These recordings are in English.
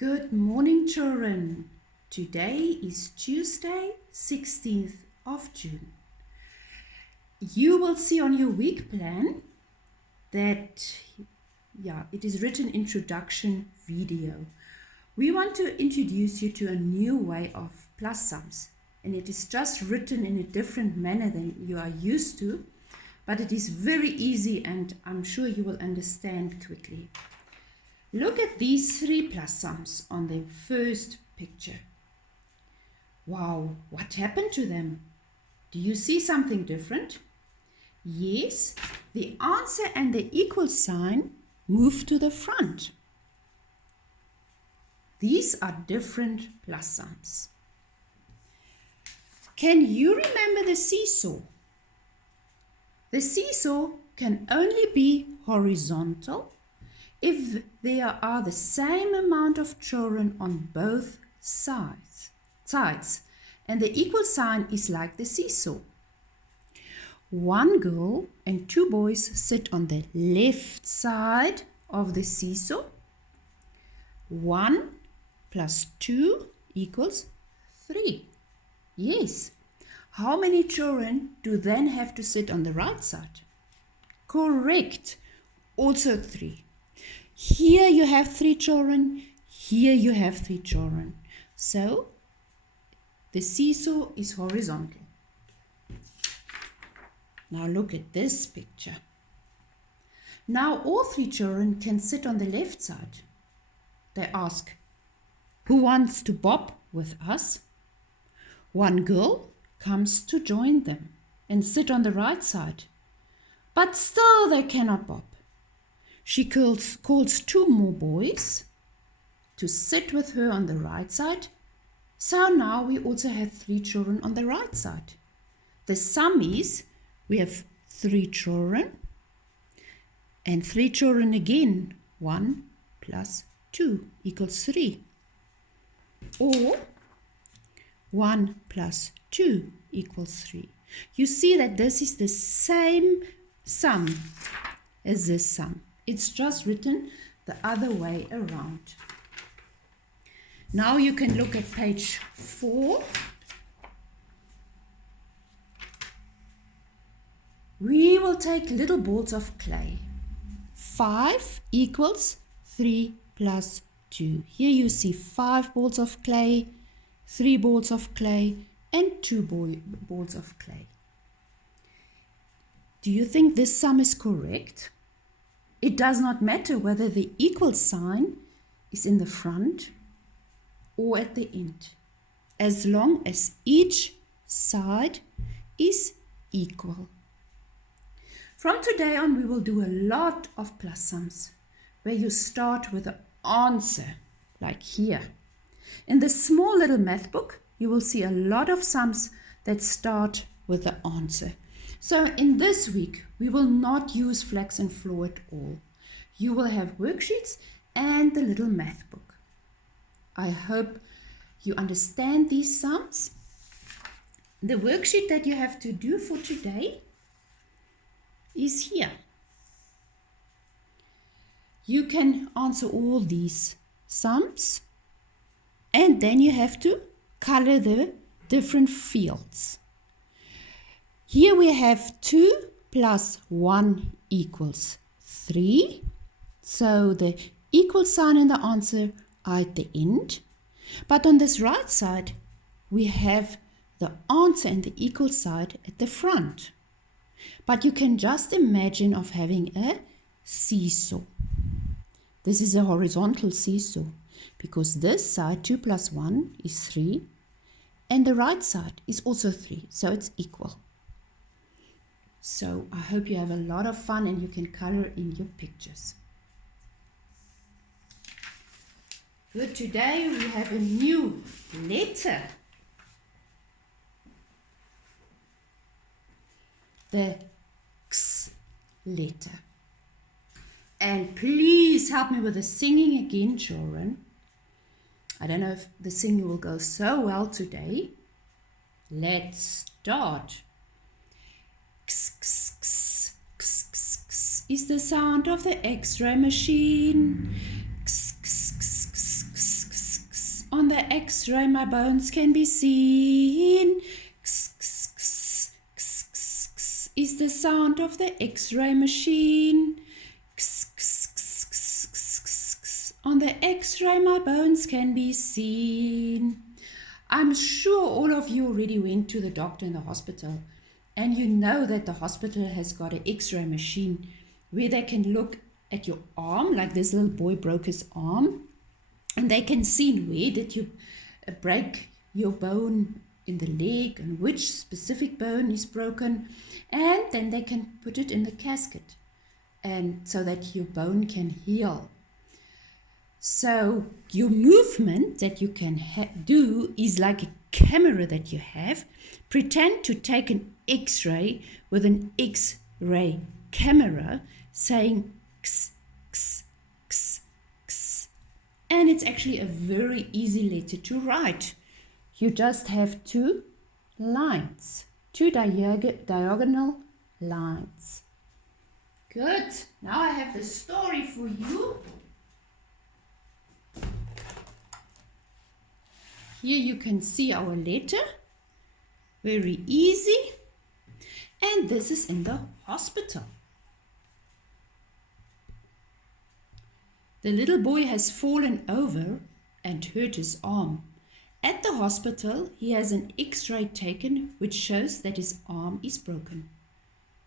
Good morning, children. Today is Tuesday, 16th of June. You will see on your week plan that, it is written introduction video. We want to introduce you to a new way of plus sums, and it is just written in a different manner than you are used to, but it is very easy and I'm sure you will understand quickly. Look at these three plus sums on the first picture. Wow, what happened to them? Do you see something different? Yes, the answer and the equal sign move to the front. These are different plus sums. Can you remember the seesaw? The seesaw can only be horizontal if there are the same amount of children on both sides, and the equal sign is like the seesaw. One girl and two boys sit on the left side of the seesaw. 1 plus 2 equals 3. Yes. How many children do then have to sit on the right side? Correct. Also 3. Here you have 3 children. Here you have 3 children. So the seesaw is horizontal. Now look at this picture. Now all 3 children can sit on the left side. They ask, who wants to bob with us? One girl comes to join them and sit on the right side, but still they cannot bob. She calls 2 more boys to sit with her on the right side. So now we also have 3 children on the right side. The sum is we have 3 children and 3 children again. 1 plus 2 equals 3. Or 1 plus 2 equals 3. You see that this is the same sum as this sum. It's just written the other way around. Now you can look at page 4. We will take little balls of clay. 5 equals 3 plus 2. Here you see 5 balls of clay, 3 balls of clay, and 2 balls of clay. Do you think this sum is correct? It does not matter whether the equal sign is in the front or at the end, as long as each side is equal. From today on, we will do a lot of plus sums where you start with the answer, like here. In the small little math book, you will see a lot of sums that start with the answer. So in this week, we will not use Flax and Floor at all. You will have worksheets and the little math book. I hope you understand these sums. The worksheet that you have to do for today is here. You can answer all these sums and then you have to color the different fields. Here we have 2 plus 1 equals 3. So the equal sign and the answer are at the end. But on this right side, we have the answer and the equal side at the front. But you can just imagine of having a seesaw. This is a horizontal seesaw because this side, 2 plus 1 is 3. And the right side is also 3, so it's equal. So I hope you have a lot of fun and you can color in your pictures. Good, today we have a new letter. The X letter. And please help me with the singing again, children. I don't know if the singing will go so well today. Let's start. X, x, x, x, x, x is the sound of the X-ray machine. X, x, x, x, x, the X-ray my bones can be seen. Kss, kss, kss, kss, kss, kss, is the sound of the X-ray machine. Kss, kss, kss, kss, kss, kss, kss, on the X-ray my bones can be seen. I'm sure all of you already went to the doctor in the hospital, and you know that the hospital has got an X-ray machine where they can look at your arm, like this little boy broke his arm, and they can see where did you break your bone in the leg and which specific bone is broken, and then they can put it in the casket and so that your bone can heal. So your movement that you can do is like a camera that you have. Pretend to take an X-ray with an X-ray camera saying x, x, x, x. And it's actually a very easy letter to write. You just have two lines, two diagonal lines. Good. Now I have the story for you. Here you can see our letter, very easy, and this is in the hospital. The little boy has fallen over and hurt his arm. At the hospital, he has an X-ray taken which shows that his arm is broken.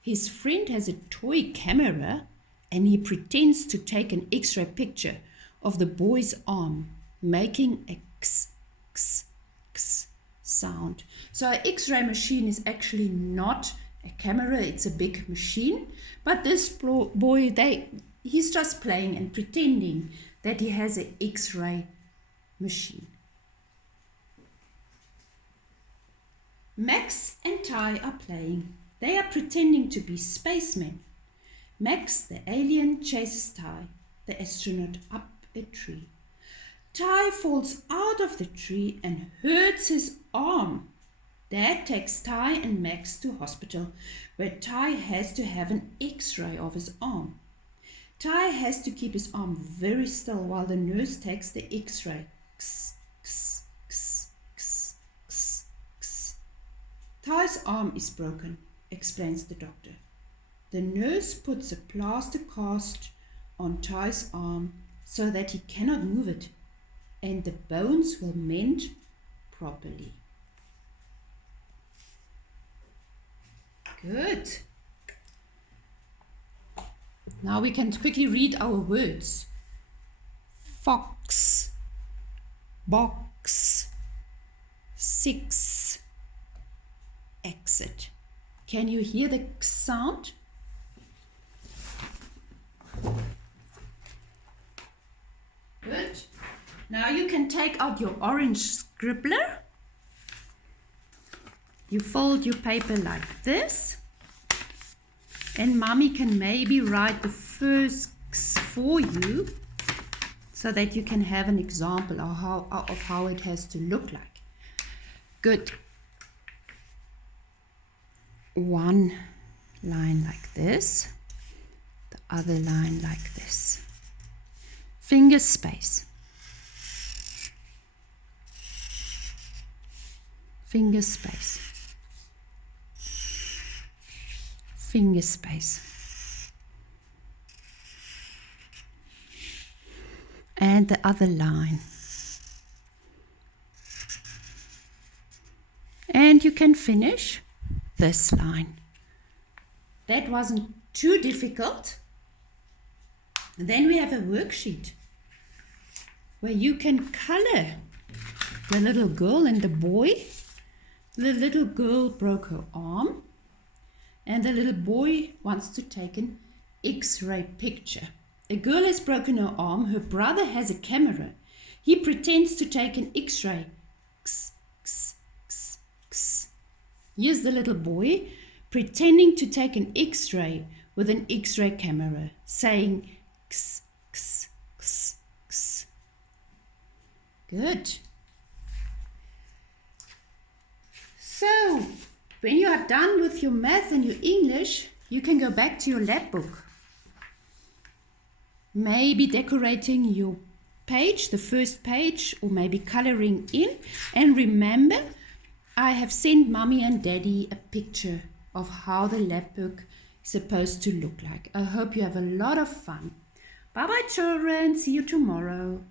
His friend has a toy camera and he pretends to take an X-ray picture of the boy's arm, making a x, x, x sound. So an X-ray machine is actually not a camera, it's a big machine. But this boy, he's just playing and pretending that he has an X-ray machine. Max and Ty are playing. They are pretending to be spacemen. Max, the alien, chases Ty, the astronaut, up a tree. Ty falls out of the tree and hurts his arm. Dad takes Ty and Max to hospital, where Ty has to have an X-ray of his arm. Ty has to keep his arm very still while the nurse takes the X-ray. X, x, x, x, x, x. Ty's arm is broken, explains the doctor. The nurse puts a plaster cast on Ty's arm so that he cannot move it, and the bones will mend properly. Good. Now we can quickly read our words. Fox, box, 6, exit. Can you hear the sound? Good. Now you can take out your orange scribbler. You fold your paper like this. And Mommy can maybe write the first X for you so that you can have an example of how it has to look like. Good. One line like this, the other line like this. Finger space. Finger space. Finger space. And the other line. And you can finish this line. That wasn't too difficult. And then we have a worksheet where you can color the little girl and the boy. The little girl broke her arm, and the little boy wants to take an X-ray picture. A girl has broken her arm. Her brother has a camera. He pretends to take an X-ray. X, x, x, x. Here's the little boy pretending to take an X-ray with an X-ray camera, saying x, x, x, x. Good. So, when you are done with your math and your English, you can go back to your lab book. Maybe decorating your page, the first page, or maybe coloring in. And remember, I have sent Mommy and Daddy a picture of how the lap book is supposed to look like. I hope you have a lot of fun. Bye-bye, children. See you tomorrow.